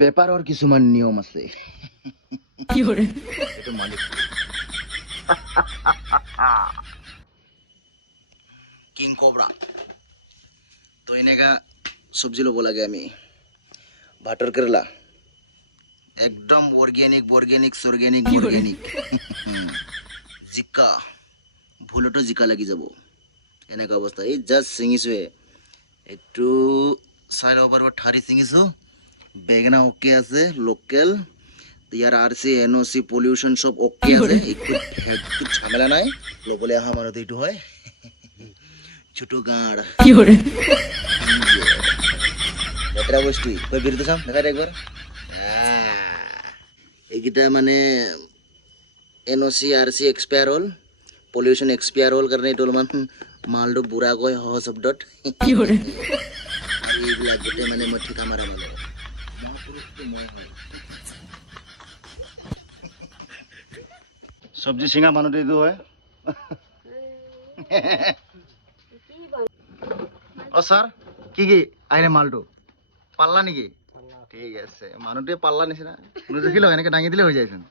বেপাৰৰ কিছুমান নিয়ম আছে এইটো মালিক কিং কোবৰা তো এনেকা সবজি ল'ব লাগে আমি ভাতৰ কেৰেলা একদম অৰ্গেনিক জিকা ভুলতো জিকা লাগি যাব এনেকা অৱস্থা এই জাষ্ট ছিঙিছোৱে এইটো চাই ল'ব পাৰিব ঠাৰি ছিঙিছোঁ বেঙেনা অ'কে আছে লোকেল ইয়াৰ RC NOC পলিউশ্যন সব অ'কে আছে একো ঝামেলা নাই ল'বলৈ অহা মানুহটো এইটো হয় ছোটো গাঁড় লেতেৰা বস্তু কৈ বিৰটো চাম দেখাই দে একবাৰ এইকেইটা মানে NOC RC এক্সপায়াৰ হ'ল পলিউশ্যন এক্সপায়াৰ হ'ল কাৰণে এইটো অলপমান মালটো বুঢ়া কয় সহজ শব্দত এইবিলাক গোটেই মানে মই ঠিকা মাৰা মানুহ মহাপুৰুষটো মই হয় সবজি চিঙা মানুহটো এইটো হয় অ ছাৰ কি আহিলে মালটো পাল্লা নেকি ঠিক আছে মানুহটোৱে পাল্লা নিচিনা নুজুখিলো এনেকে দাঙি দিলে হৈ যায়চোন